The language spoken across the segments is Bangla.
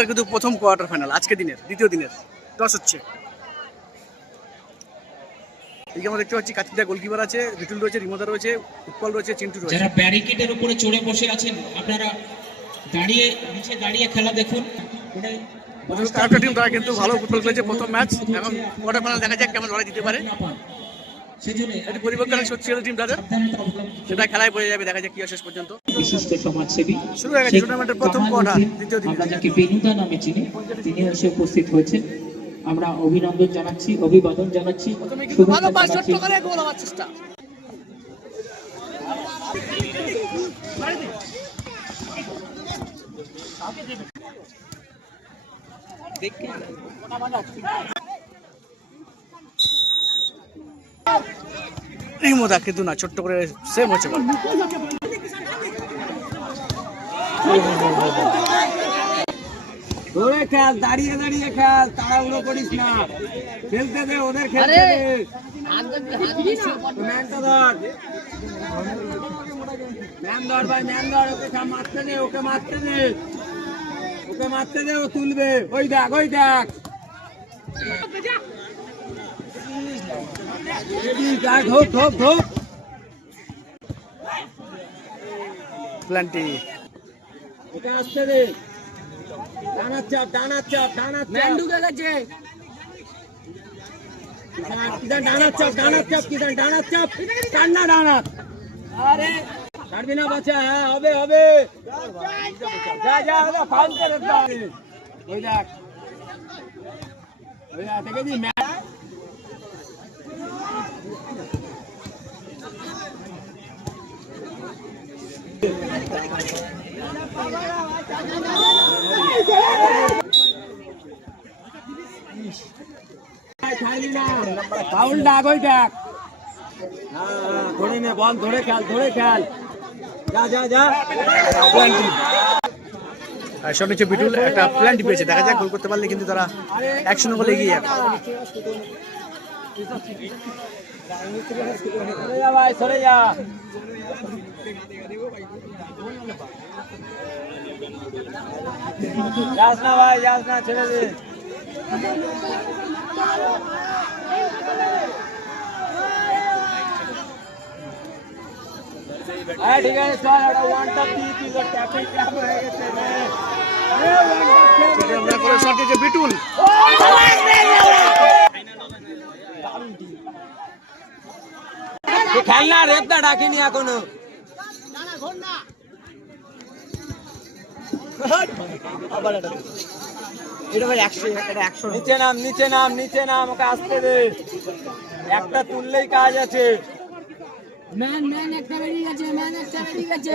কিন্তু প্রথম কোয়ার্টার ফাইনাল আজকে দিনের দ্বিতীয় দিনের টস হচ্ছে। এই আমরা দেখতে পাচ্ছি কার্তিকদা গোলকিপার আছে, বিটুল রয়েছে, রিমোদা রয়েছে, উৎপল রয়েছে, চিন্টু রয়েছে। যারা ব্যারিকেডের উপরে চড়ে বসে আছেন আপনারা দাঁড়িয়ে নিচে দাঁড়িয়ে খেলা দেখুন। একটা টিম তারা কিন্তু ভালো ফুটবল খেলেছে প্রথম ম্যাচ, এখন কোয়ার্টার ফাইনাল দেখা যাক কেমন লড়াই দিতে পারে। এটি পরিবর্তন শক্তিশালী টিম তাদের, সেটা খেলায় বোঝা যাবে, দেখা যাক কি হয় শেষ পর্যন্ত। বিশিষ্ট সমাজসেবী শুরু হয়ে গেছে টুর্নামেন্টের প্রথম কোয়ার্টার দ্বিতীয় দিন। আমরা যাকে বেনুদা নামে চিনি তিনি এসে উপস্থিত হয়েছেন, আমরা অভিনন্দন জানাচ্ছি, অভিবাদন জানাচ্ছি। ভালো পাস শট করে গোল হওয়ার চেষ্টা। রিমোদা কিন্তু না, ছোট্ট করে সেভ হচ্ছে। ধরে খেল, দাঁড়িয়ে দাঁড়িয়ে খেল, তাড়াহুড়ো করিস না, খেলতে দে ওদের, খেলতে দে। ম্যানটা ধর, ম্যান ধর ভাই, ম্যান ধর, ওকে মারতে দে, ওকে মারতে দে, ওকে মারতে দে, ও তুলবে। ওই দেখ, ওই দেখ, ঢোক ঢোক ঢোক। প্ল্যান্টি ওকে আসতে দে, ডানার চাপ, ডানার চাপ, ডানার চাপ, ঢুকে গেছে। ডানার চাপ, ডানার চাপ, কিষান ডানার চাপ, কান্না ডানার। আরে ছাড়বি না বাচ্চা, হ্যাঁ হবে হবে, যা যা, ফাউল করে দাও। ওই দেখ, ওই দেখ, দেখেছি ম্যাচ। ফাউল ডাক, ওই দেখ, ধরে নে, বল ধরে খেল, ধরে খেল, যা যা যা। সব নিচে বিটুল একটা প্ল্যান্টি পেয়েছে, দেখা যাক গোল করতে পারলে কিন্তু তারা 1-0 বলে এগিয়ে যাবে। সরে যা ভাই, সরে যা। যাস না ভাই, যাস না, ছেড়ে দে। হ্যাঁ ঠিক আছে, চল, একটা ওয়ান টপ দিয়ে তুই ট্যাপিং ট্যাপ হয়ে গেছে। বিটুল খেল না, রেপটা ডাকিনি এখনো। নিচে নাম, নিচে নাম, নিচে নাম, ওকে আসতে দে, একটা তুললেই কাজ আছে। ম্যান ম্যান একটা বেরিয়ে গেছে, ম্যান একটা বেরিয়ে গেছে।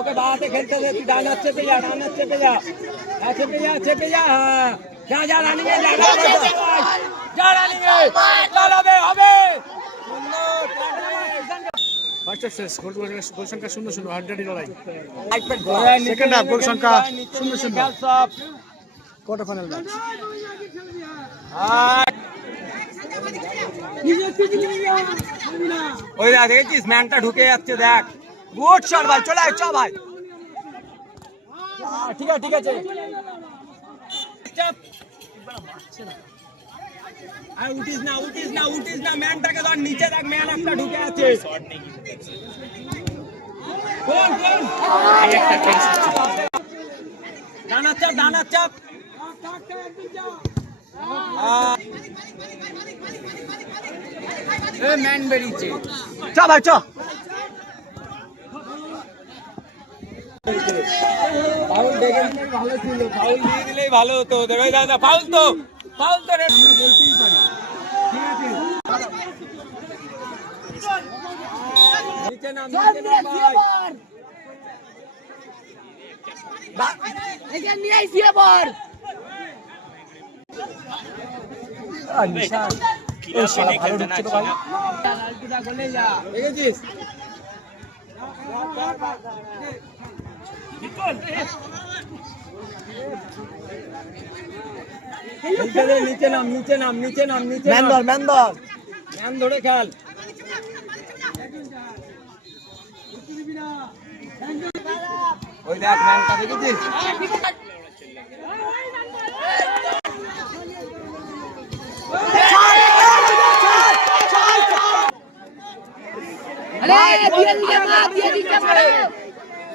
ওকে বাহাতে খেলতে দে, তুই ডানার চেপে যা, ডানার চেপে যা, চেপে যা, চেপে যা, হ্যাঁ যা যা, রানিং এ যা, যা রানিং এ, চালাবে, হবে। গোল সংখ্যা 0-0, হাড্ডাহাড্ডি লড়াই। সেকেন্ড হাফ গোল সংখ্যা 0-0, কোয়ার্টার ফাইনাল ম্যাচ। ওই দেখ, দেখেছিস ম্যানটা ঢুকে যাচ্ছে, দেখ, গুড শট ভাই, চলে আয়, চ ভাই, ঠিক আছে ঠিক আছে। আর উঠিস না, উঠিস না, উঠিস না, ম্যানটাকে ধর, নিচে দেখ, ম্যান একটা ঢুকে আছে। ডানার চাপ, ডানার চাপ, ম্যান বেরিয়েছে, চ ভাই চ। ফাউল দেখে ভালো ছিল, ফাউল দিয়ে দিলেই ভালো হতো ওদের। ওই দাদা ফাউল তো, ফাউল তো আমরা বলতেই পারি, ঠিক আছে। নিচে নাম, নিচে নাম ভাই, এখানে নিয়ে আইছি আবার। দেখেছিস নিচে নাম, নিচে নাম, নিচে নাম, নিচে নাম, ম্যান ধরে খেল। ওই দেখ ম্যানটা দেখেছিস?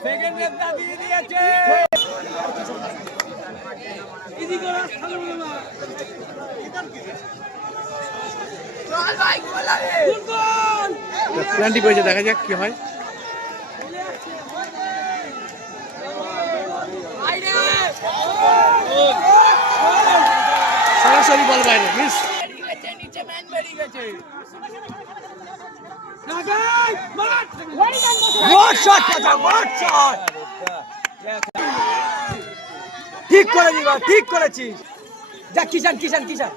সেকেন্ড রেটটা দিয়ে দিয়েছে। প্ল্যানটি পেয়েছে, দেখা যাক কি হয়। সরাসরি বল বাইরে, miss. What shot, Chacha, what shot? ঠিক করে দিবা, ঠিক করেছিস। যা কিষান কিষান কিষান।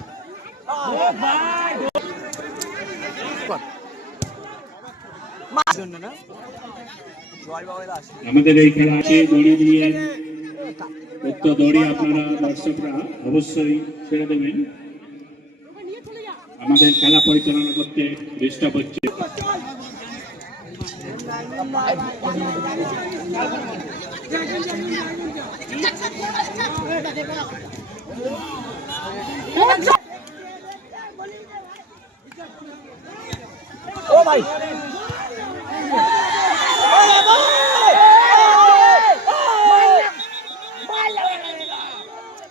আমাদের এই খেলা আছে দড়ি দিয়ে, উক্ত দড়ি আপনারা দর্শকরা অবশ্যই ছেড়ে দেবেন। আমাদের খেলা পরিচালনা করতে ডিস্টার্ব হচ্ছে। ও ভাই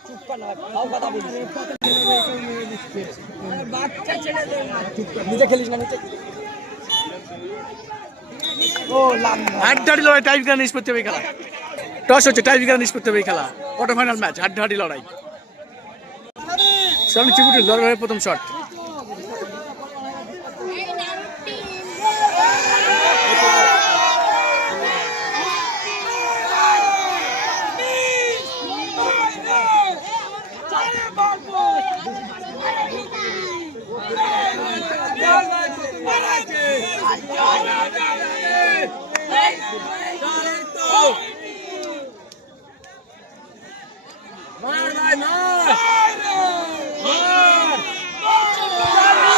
চুপ কর না, খাও কথা বলিস। বাচ্চা ছেলেদের নিচে খেলিস না, নিচে। ও লাম্বা হাড্ডাহাড্ডি লড়াই, টাইপ গান নিষ্পত্তি হবে এই খেলা। টস হচ্ছে, টাইপ গান নিষ্পত্তি হবে এই খেলা। কোয়ার্টার ফাইনাল ম্যাচ, হাড্ডাহাড্ডি লড়াই। সামনে চিকুটির লড়াইয়ের প্রথম শট।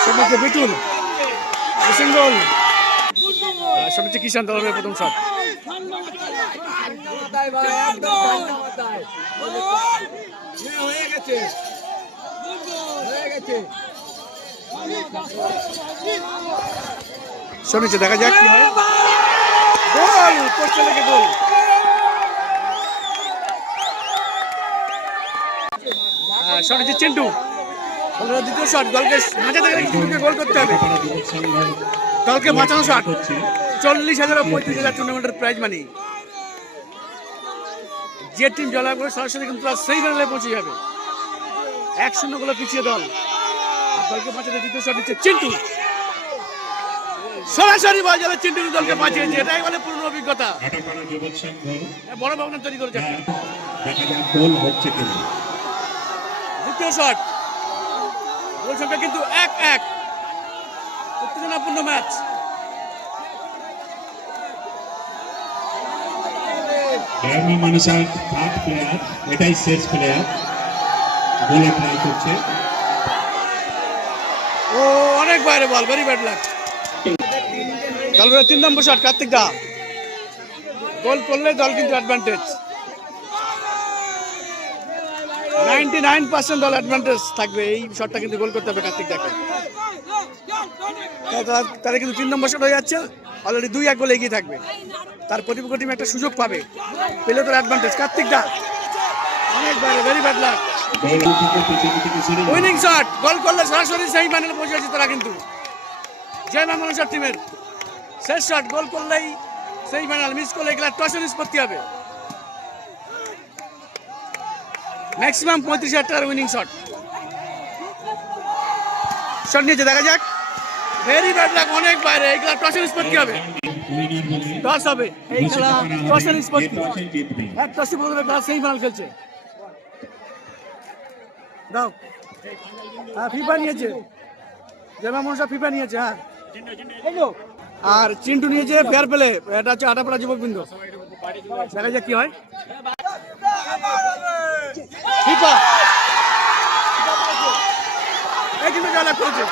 সামনে বিটুল, সিঙ্গল। সামনে কিষান দলের প্রথম শট। হয়ে গেছে, হয়ে গেছে। সব দেখা যাক কি হয়। গোল, পোস্টে লেগে গোল। শট চিন্টু, দ্বিতীয় শট। দলকে বাঁচাতে গেলে চিন্টুকে গোল করতে হবে। দলকে বাঁচানো শট। 40,000 ও 35,000 টুর্নামেন্টের প্রাইজ মানি। যে টিম জয়লাভ করে সরাসরি কিন্তু সেই ফাইনালে পৌঁছে যাবে। 1-0 গোলে পিছিয়ে দল। আর দলকে বাঁচাতে দ্বিতীয় শট দিচ্ছে চিন্টু। সরাসরি বল যাবে, চিন্টু দলকে বাঁচিয়েছে। এটাই বলে পূর্ণ অভিজ্ঞতা। বড় ভাবনা তৈরি করেছে। দ্বিতীয় শট। গোল সংখ্যা কিন্তু 1-1। উত্তেজনাপূর্ণ ম্যাচ। মানুষের থার্ড প্লেয়ার, এটাই শেষ প্লেয়ার, গোলে ট্রাই করছে। ও অনেক বাইরে বল, ভেরি ব্যাড লাক। দলের 3 নম্বর শট কার্তিক দা। গোল করলে দল কিন্তু অ্যাডভান্টেজ। 99% দল অ্যাডভান্টেজ থাকবে। এই শটটা কিন্তু গোল করতে হবে কার্তিক দাকে। তাহলে কিন্তু 3 নম্বর শট হয়ে যাচ্ছে। অলরেডি 2-1 গোলে এগিয়ে থাকবে। তার প্রতিপক্ষ টিম একটা সুযোগ পাবে, পেলে তোর অ্যাডভান্টেজ। কার্তিক দা অনেক বাইরে, very bad luck. Winning shot, goal করলে সরাসরি সেমিফাইনালে পৌঁছে যাচ্ছে তারা কিন্তু। জয় মা মনসা টিমের শেষ শট, গোল করলেই সেমিফাইনাল, মিস করলে এগুলা টসে নিষ্পত্তি হবে। ম্যাক্সিমাম 35,000 টাকার উইনিং শট। শট নিয়েছে, দেখা যাক। ভেরি ব্যাড লাক, অনেক বাইরে। এগুলা টসে নিষ্পত্তি হবে। টস হবে এই খেলা, টসে নিষ্পত্তি। এক টসে বলবে তারা সেমিফাইনাল খেলছে। দাও। হ্যাঁ, ফিফা নিয়েছে। জেমা মনসা ফিফা নিয়েছে। হ্যাঁ, আর চিন্টু নিয়েছে ফেয়ার প্লে। এটা হচ্ছে আটাপাড়া যুবকবৃন্দ। দেখা যাক কি হয়। ফিফা এই কিন্তু জয়লাভ করেছে।